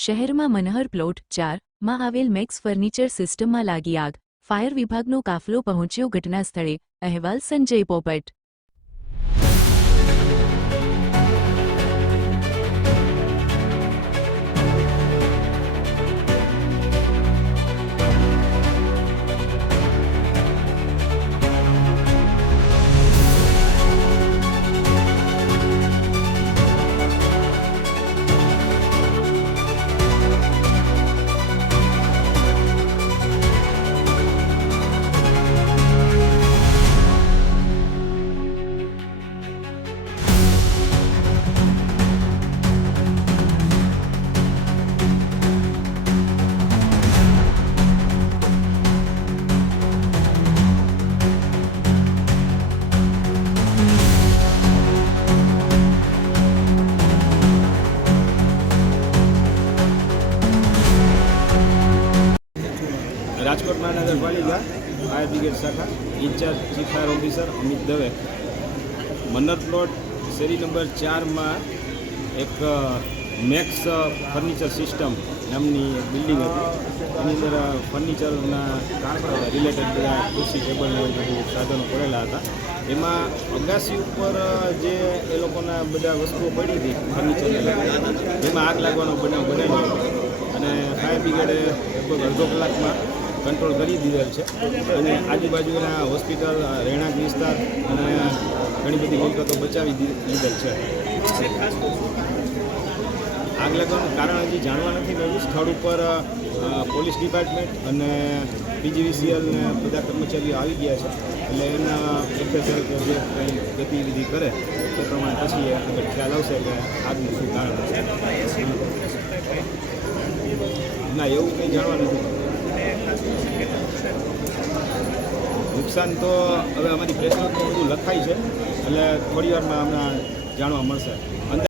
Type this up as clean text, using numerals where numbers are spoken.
શહેરમાં મનહર પ્લોટ 4માં આવેલ max furniture સિસ્ટમમાં લાગી આગ. ફાયર વિભાગનો કાફલો પહોંચ્યો ઘટના સ્થળે. અહેવાલ સંજય પોપટ. રાજકોટ મહાનગરપાલિકા ફાયર બ્રિગેડ શાખા incharge chief fire officer Amit Dave Manhar plot શેરી નંબર 4માં એક મેક્સ ફર્નિચર સિસ્ટમ નામની બિલ્ડિંગ હતી. એની અંદર ફર્નિચરના રિલેટેડ બધા ખુરશી ટેબલ ને બધું સાધનો પડેલા હતા. એમાં અગાસી ઉપર જે એ લોકોના બધા વસ્તુઓ પડી હતી ફર્નિચરની, એમાં આગ લાગવાનો બનાવ બનેલો હતો અને ફાયર બ્રિગેડે લગભગ અડધો કલાકમાં કંટ્રોલ કરી દીધેલ છે અને આજુબાજુના હોસ્પિટલ, રહેણાંક વિસ્તાર અને ઘણી બધી મિલકતો બચાવી લીધેલ છે. આગ લાગવાનું કારણ હજી જાણવા નથી મળ્યું. સ્થળ ઉપર પોલીસ ડિપાર્ટમેન્ટ અને પીજીવીસીએલ ને બધા કર્મચારીઓ આવી ગયા છે. એટલે એના એફએસએલ કે જે કંઈ ગતિવિધિ કરે તે પ્રમાણે પછી આગળ ખ્યાલ આવશે કે આગનું શું કારણ છે. ના, એવું કંઈ જાણવા નથી. નુકસાન તો હવે અમારી પ્રેસ નોટમાં બધું લખાય છે, એટલે થોડી વારમાં હમણાં જાણવા મળશે.